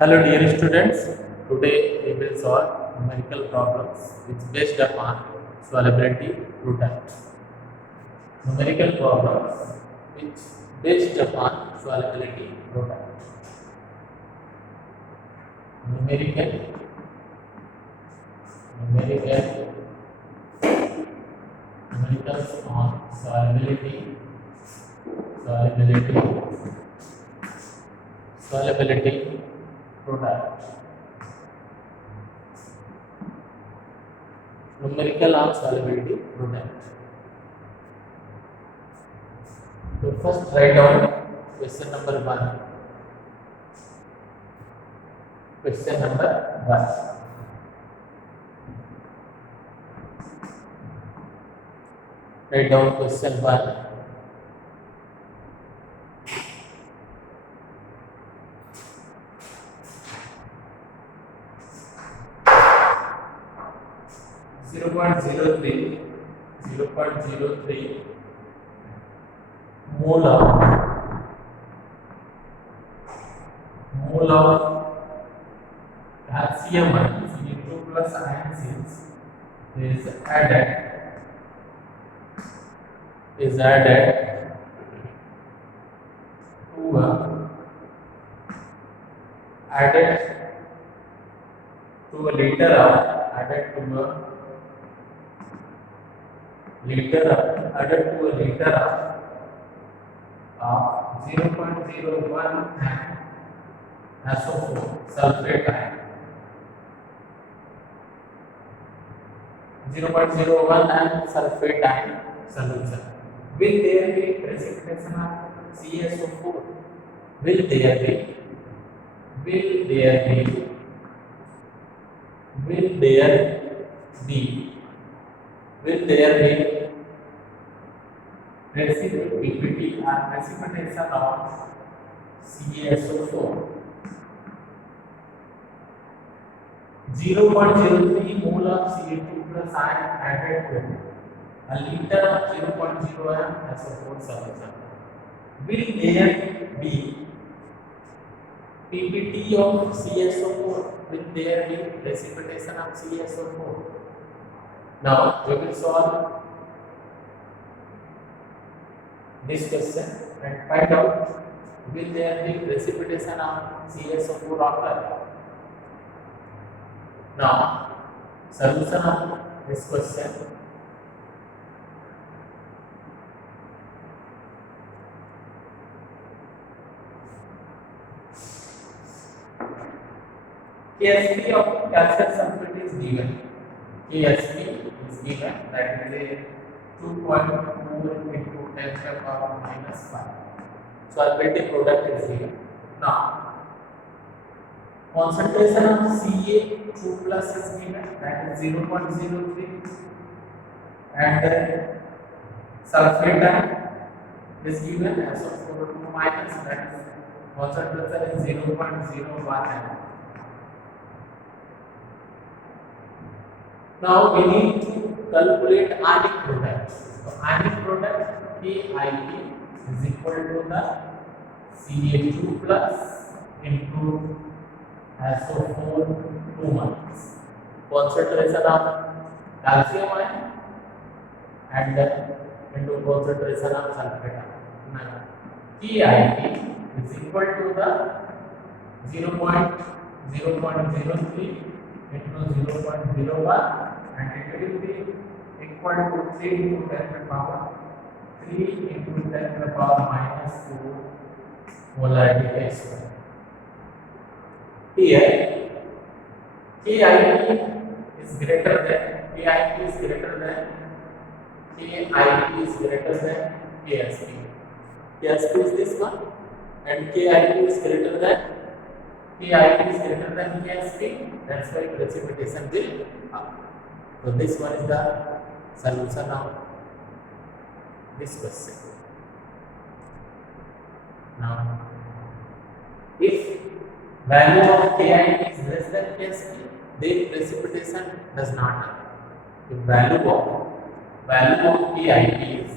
Hello dear students, today we will solve numerical problems which based upon solubility through time. Numerical problems which based upon solubility through time. Numerical, numerical, numericals on solubility, solubility, solubility through time. Numerical on solubility through time. So first write down question number 1. Question number 1. Write down question 1. Zero point zero three mole of calcium ion Ca2 plus ion is added to a liter of 0.01 SO4 sulfate ion. 0.01 and sulfate ion solution. Will there be precipitation of CaSO4? Will there be precipitation or precipitation of CaSO4? 0.03 mole of Ca2 plus ion added to a liter of 0.01 SO4 solution. Will there be ppt of CaSO4? Will there be precipitation of CaSO4? Now we will solve this question and find out will there be precipitation of CaSO4 after. Now, solution of this question. Ksp of calcium sulfate is given. Ksp is given, that is 2.4 into 10 to the power minus 5. Solubility product is given. Now, concentration of Ca2 plus is given, that is 0.03, and then sulfate ion is given as of 4 minus, that is concentration is 0.01. Now we need to calculate ionic product. So ionic product KIP is equal to the Ca2 plus into SO4 2 minus concentration of calcium ion and into concentration of sulfate ion. KIP is equal to the 0.03 into 0.01 and it will be equal to 3 into 10 to the power 3 into 10 to the power minus 2 molarity square. Here KIP is greater than KSP. KSP is this one and KIP is greater than KSP. That's why precipitation will up. So this one is the solution of this question. Now, if value of KIP is less than KSP, then precipitation does not happen. If value of KIP is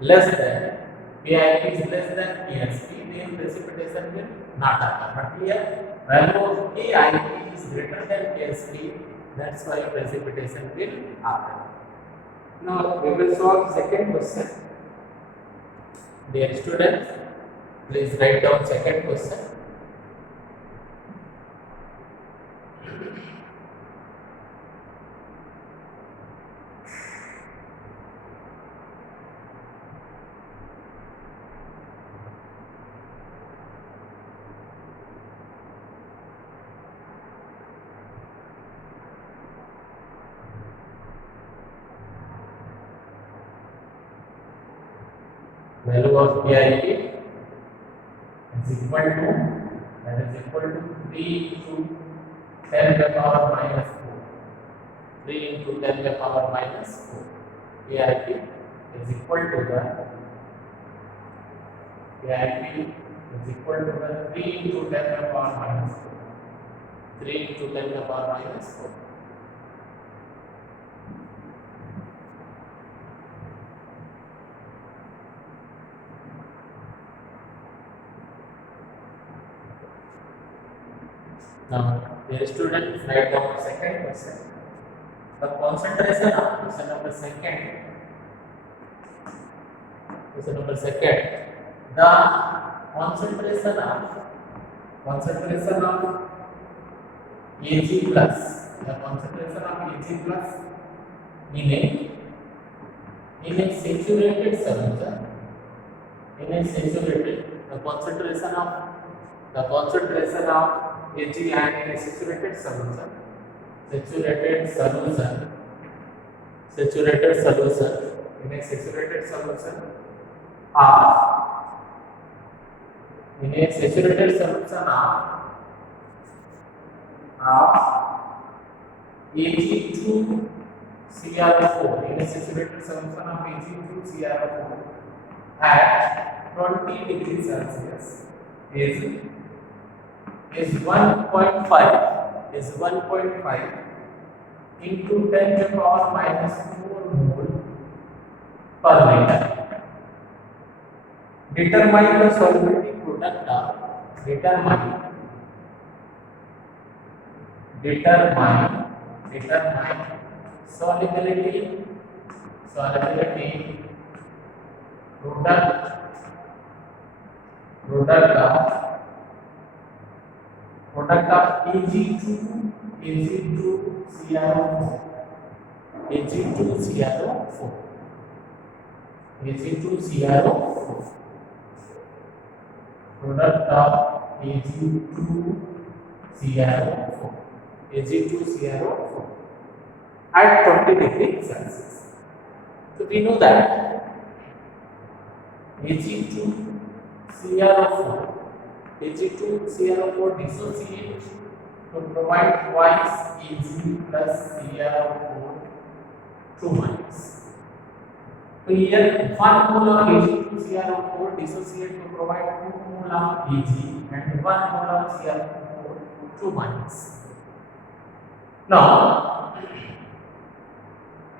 less than KSP, then precipitation will not happen. But here value of KIP is greater than KSP, that's why precipitation will happen. Now we will solve second question. Dear students, please write down second question. Value of KIP is equal to 3 into 10 to the power minus 4. 3 into 10 to the power minus 4. KIP is equal to the 3 into 10 to the power minus 4. 3 into 10 to the power minus 4. Now, dear students, write down the second question. The concentration of question number second. The concentration of Ag plus. The concentration of Ag plus in a saturated solution. The concentration of Ag and in a saturated solution in a saturated solution of Ag2CrO4 in a saturated solution of Ag2CrO4 at 20 degrees Celsius is 1.5 into 10 to the power minus 4 mole per liter. Determine the solubility product of determine solubility product of Ag2CrO4 product of Ag2CrO4 at 20 degrees Celsius. So we know that Ag2CrO4 dissociates to provide twice Ag plus CrO4 2 minus. So here 1 mole of Ag2CrO4 dissociates to provide 2 mole of Ag and 1 mole of CrO4 2 minus. Now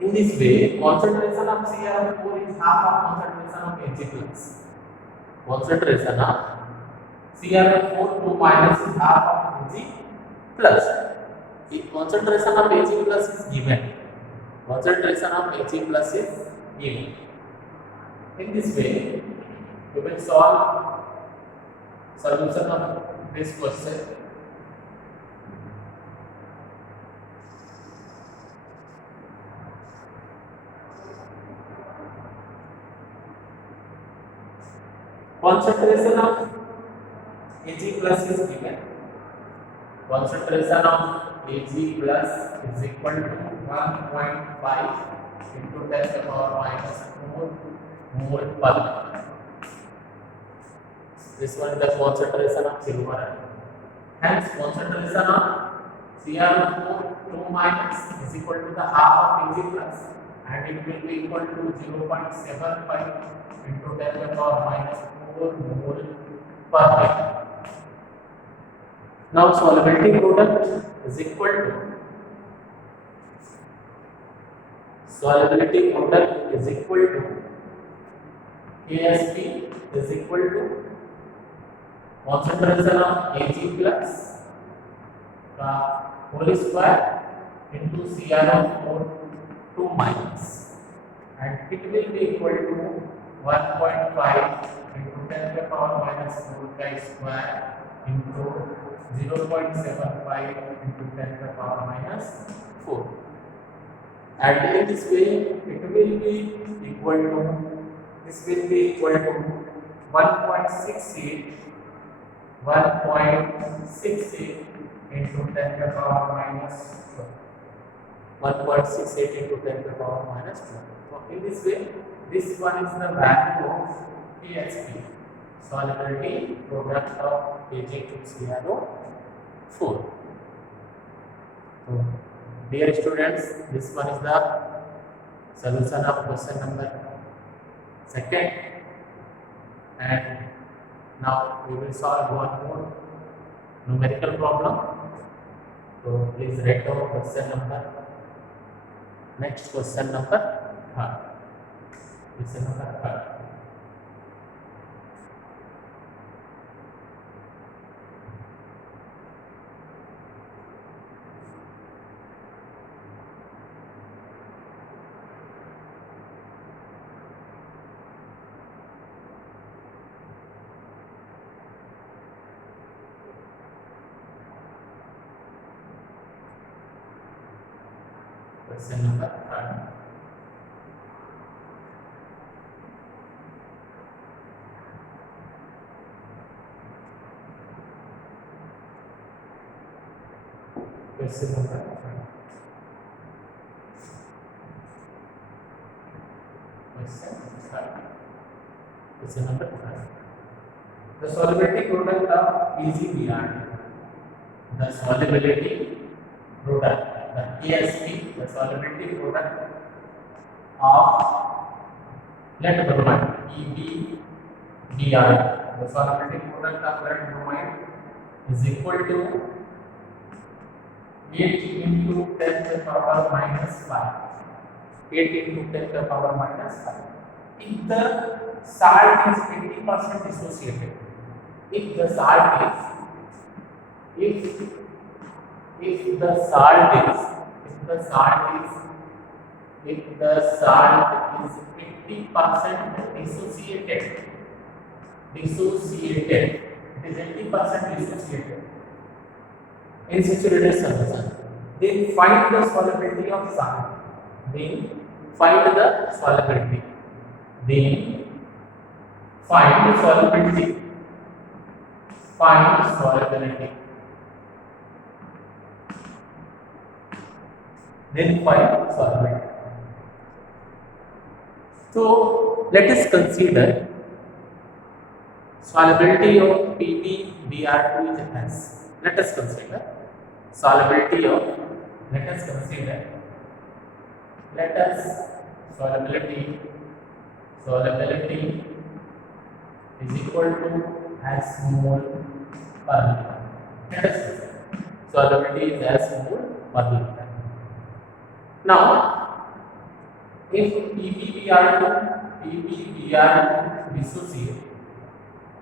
in this way, concentration of CrO4 is half of concentration of Ag plus. Concentration of CrO4 2 minus is half of Ag plus. The concentration of Ag plus is given. In this way, we will solve solution of this question. Concentration of Ag plus is given. Concentration of Ag plus is equal to 1.5 into 10 to the power minus 4 mole per liter. This one is the concentration of silver iron. Hence, concentration of CrO4 2 minus is equal to the half of Ag plus, and it will be equal to 0.75 into 10 to the power minus 4 mole per liter. Now solubility product is equal to KSP is equal to concentration of Ag plus whole square into CrO4 2 minus, and it will be equal to 1.5 into 10 to the power minus 4 chi square into 0.75 into 10 to the power minus 4. And in this way, it will be equal to, this will be equal to 1.68 into 10 to the power minus 12. 1.68 into 10 to the power minus 12. So in this way, this one is the value of PSP, solubility product of Ag2CrO4. So dear students, this one is the solution of question number 2nd, and now we will solve one more numerical problem. So please write down question number. Next question number 3rd. Question number 3rd. Question number 3rd. Question number 3rd. Question number 3rd. The solubility product of PgBr. The solubility product, the KSP, the solubility product of lead bromide, PbBr. The solubility product of lead bromide is equal to 8 into 10 to the power minus 5. 8 into 10 to the power minus 5. If the salt is 80% dissociated, if the salt is 80% dissociated, it is 80% dissociated in saturated solution, then find the solubility of salt. Then find the solubility. Find the solubility. Then find solubility. So let us consider solubility of PbBr2 is S. Let us consider solubility is equal to S mole per liter. Let us consider solubility is S mole per liter. Now, if PbBr2 dissociate,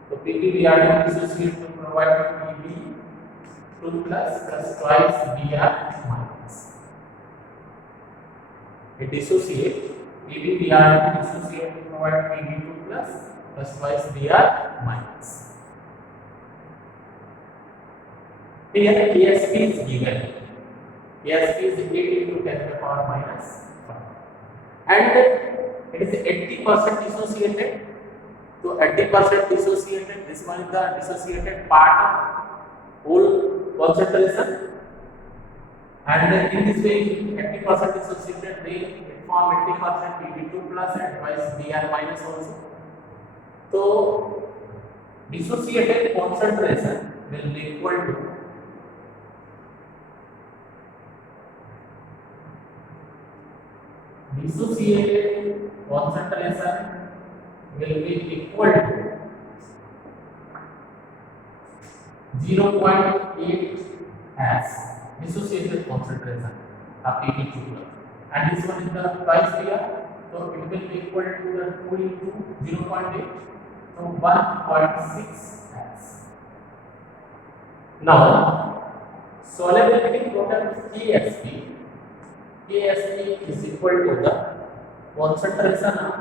so PbBr2 dissociate to provide Pb2 plus twice Br minus. It dissociate, PbBr2 dissociate to provide Pb2 plus twice Br minus. Here Ksp is given. Ksp is 8 into 10 to the power minus 5. And it is 80% dissociated. So 80% dissociated, this one is the dissociated part of whole concentration. And in this way, 80% dissociated, they form 80% Pb2 plus and twice Br minus also. So dissociated concentration will be equal to dissociated concentration will be equal to 0.8 as dissociated concentration of Pb2 plus, and this one is the twice Br, so it will be equal to the 2 into 0.8, so 1.6 as. Now, solubility product KSP is equal to the concentration of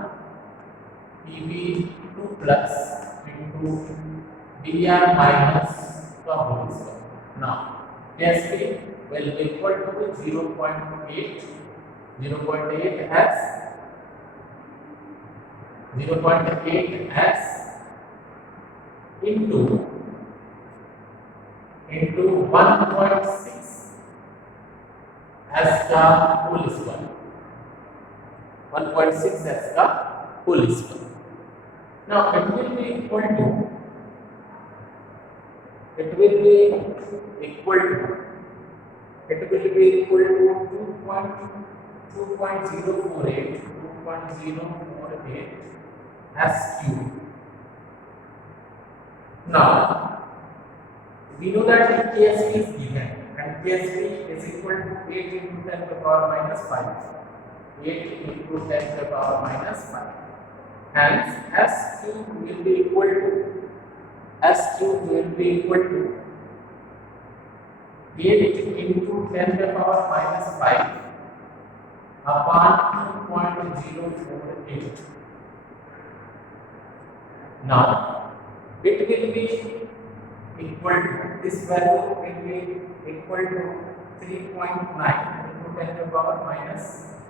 Pb2 plus into Br minus the whole square. Now, KSP will be equal to 0.8 as 0.8 as into 1.6 as the whole square. 1.6 as the whole square. Now it will be equal to 2.048 as cube. Now we know that KSP is given and KSP is equal to 8 into 10 to the power minus 5. 8 into 10 to the power minus 5. Hence, S cube will be equal to 8 into 10 to the power minus 5 upon 2.048. Now, it will be equal to, this value will be equal to 3.9 into 10 to the power minus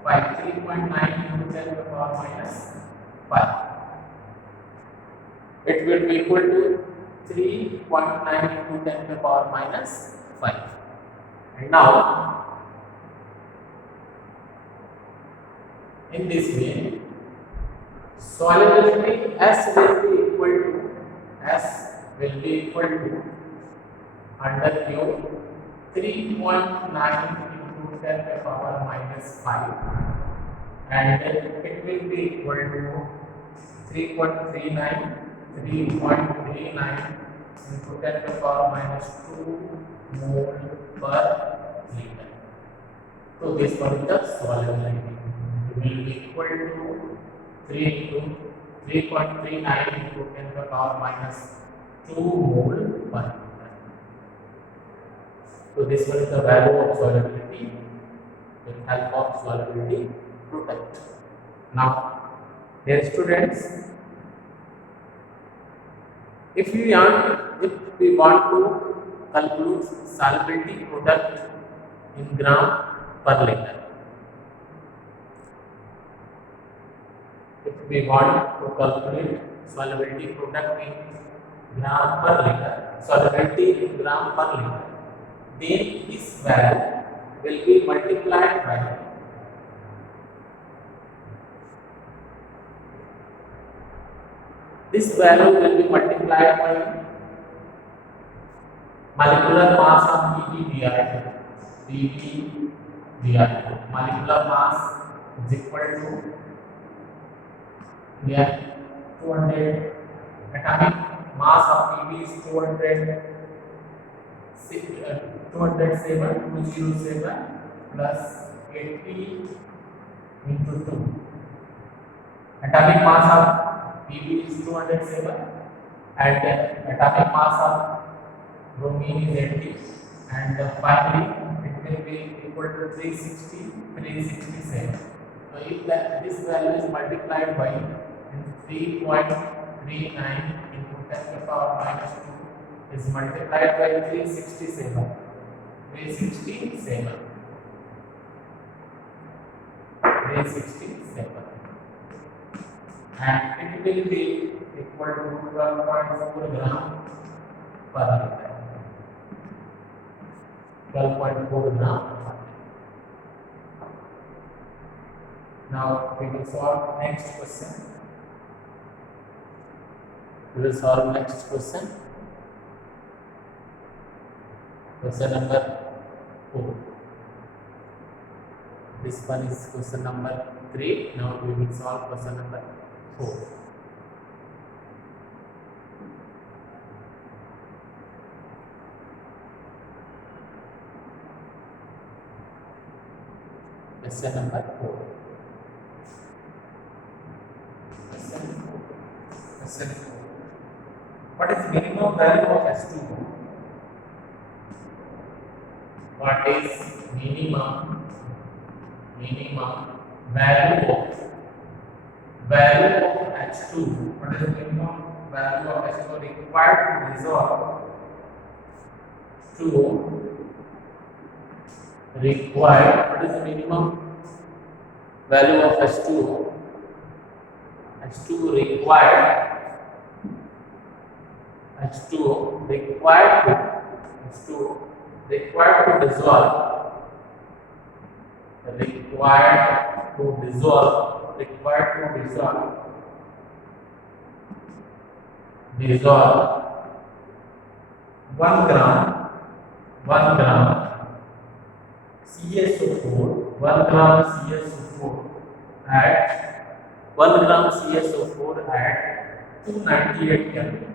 5. 3.9 into 10 to the power minus 5. It will be equal to 3.9 into 10 to the power minus 5. And now, in this way, solubility S will be equal to under cube 3.9 into 10 to the power minus 5, and it will be equal to 3.39 into 10 to the power minus 2 mole per liter. So this one is the solubility. It will be equal to 3.39 into 10 to the power minus 2 mole per liter. So this one is the value of solubility with help of solubility product. Now, dear students, if we want to calculate solubility product in gram per liter, if we want to calculate solubility product in gram per liter, solubility in gram per liter, then this value will be multiplied by molecular mass of Pb dr. Molecular mass is equal to 200. Atomic mass of Pb is 207 plus 80 into 2. Atomic mass of Pb is 207 and atomic mass of bromine is 80, and finally it will be equal to 367. So if this value is multiplied by 3.39 into 10 to the power minus 2 is multiplied by 367. 367. And it will be equal to 12.4 gram per liter. 12.4 gram. Now we will solve next question. Question number 4. This one is question number 3. Now we will solve question number 4. Question number 4. Question 4. What is minimum value of H2O? what is minimum value of H2, what is the minimum value of H2 required to dissolve what is the minimum value of H2 required to dissolve dissolve 1 gram CSO4 at 298 Kelvin.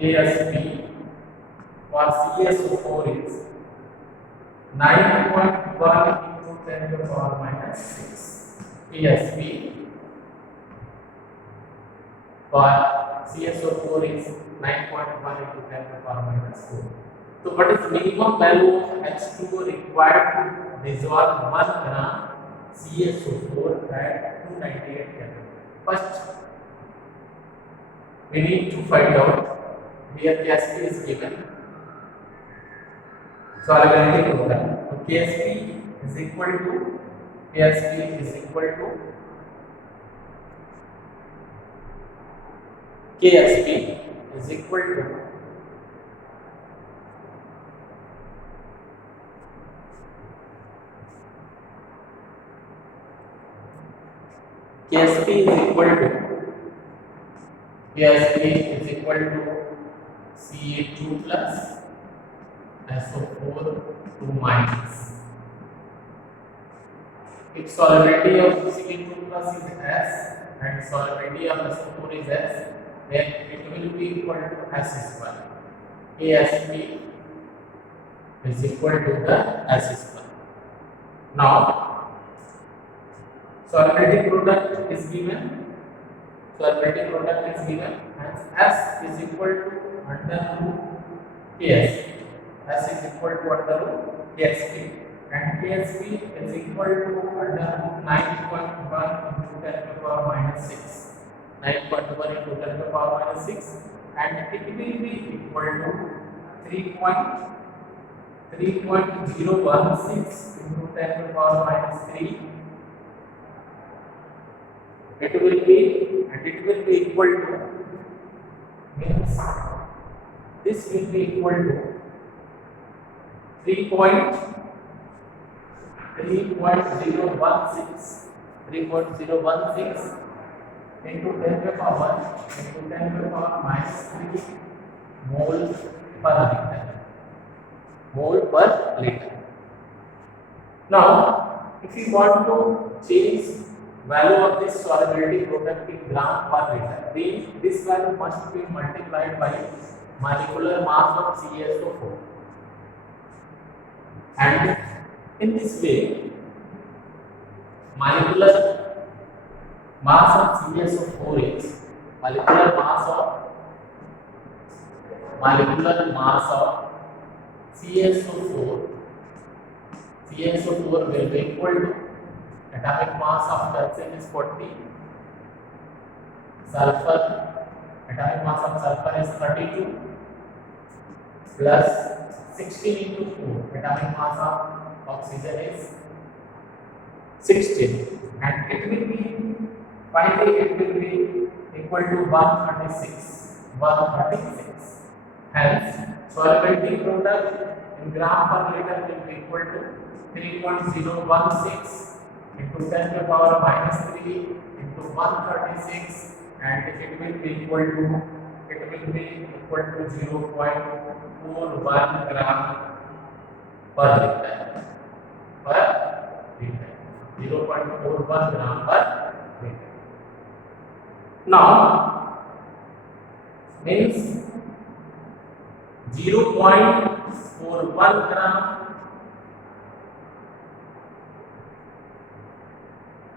KSP for CSO4 is 9.1 into 10 to the power minus 6. KSP for CSO4 is 9.1 into 10 to the power minus 4. So what is minimum value of H2O required to dissolve 1 gram CSO4 at 298 Kelvin? First, we need to find out. Here KSP is given. Solubility program. So KSP is equal to Ca2 plus SO4 2 minus. If solubility of Ca2 plus is S and solubility of SO4 is S, then it will be equal to S square. KSP is equal to the S square. Now, solubility product is given. And S is equal to under root KSP. S is equal to under root KSP. And KSP is equal to under root 9.1 into 10 to the power minus 6. 9.1 into 10 to the power minus 6. And it will be equal to 3.016 into 10 to the power minus 3. It will be equal to, means this will be equal to 3.016 into 10 to the power minus 3 mole per liter. Now, if you want to change value of this solubility product in gram per liter, then this value must be multiplied by molecular mass of CSO4. And in this way, molecular mass of CSO4 is molecular mass of CSO4 will be equal to atomic mass of calcium is 40, atomic mass of sulfur is 32 plus 16 into 4, atomic mass of oxygen is 16, and it will be finally equal to 136. Hence, solubility product in gram per liter will be equal to 3.016 into 10 to the power minus 3 into 136, and it will be equal to 0.41 gram per liter. 0.41 gram per liter. Now, means 0.41 gram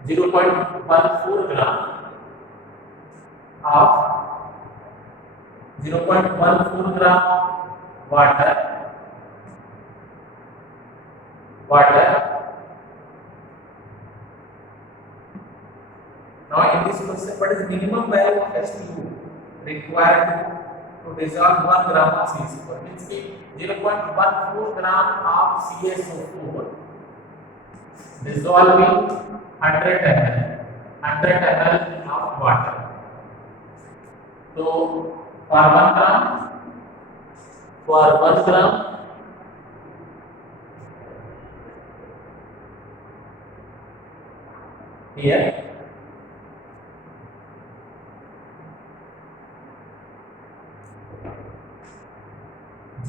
0.14 gram of 0.14 gram water. Now in this question, what is minimum value of H2O required to dissolve 1 gram of CaCO4? Means 0.14 gram of CaSO4 dissolving 100 ml of water. So for 1 gram here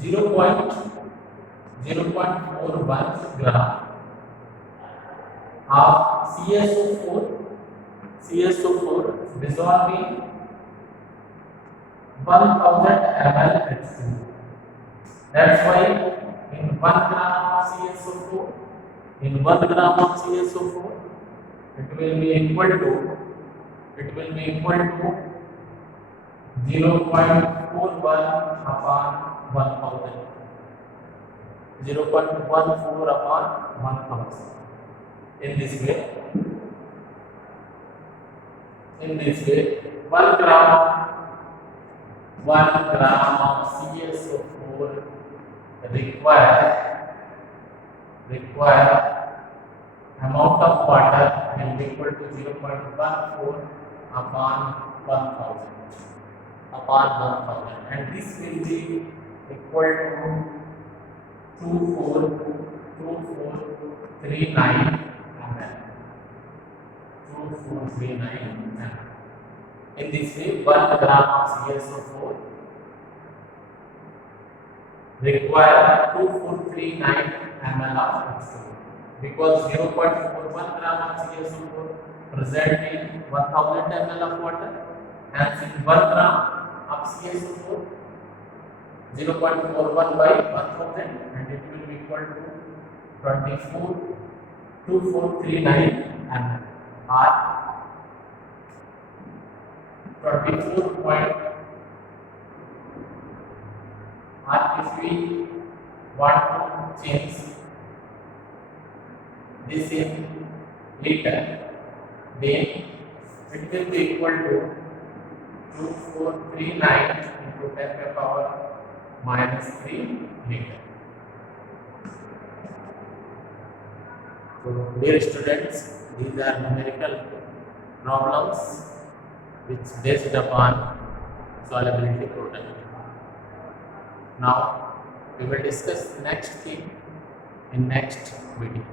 0.41 gram of CaSO4 dissolving 1000 ml H2O. That's why in 1 gram of CaSO4, it will be equal to 0.41 upon 1000. 0.14 upon 1000. In this way, 1 gram of CaSO4 require amount of water will be equal to 0.14 upon 1000, and this will be equal to 2439 ml. 2439 ml. In this way, 1 gram of CaSO4 require 2439 ml of H2O, because 0.41 gram of CaSO4 present in 1000 ml of water, and 1 gram of CaSO4 0.41 by 1000, and it will be equal to 2439 ml, or 24 point, or if we want to change this in liter, then it will be equal to 2439 into 10 to the power minus 3 liter. So dear students, these are numerical problems which based upon solubility product. Now we will discuss next thing in next video.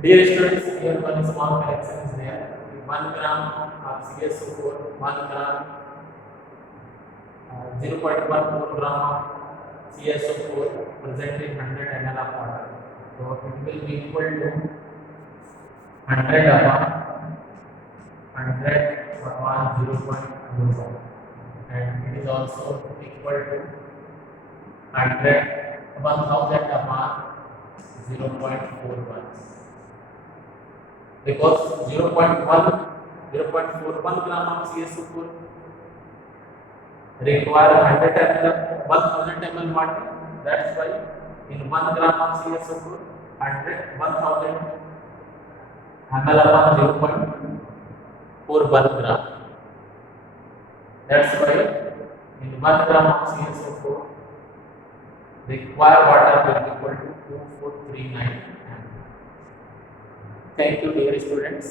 Dear students, here one small correction is there. 1 gram of CaSO4, 1 gram, 0.14 gram of CaSO4 present in 100 ml of water. So it will be equal to 100 upon 0.01, and it is also equal to 1000 upon 0.41. Because 0.41 gram of CaSO4 require 1000 ml water. That's why in 1 gram of CaSO4, 1000 ml upon 0.41 gram. That's why in 1 gram of CaSO4 require water will be equal to 2439 ml. Thank you, dear students.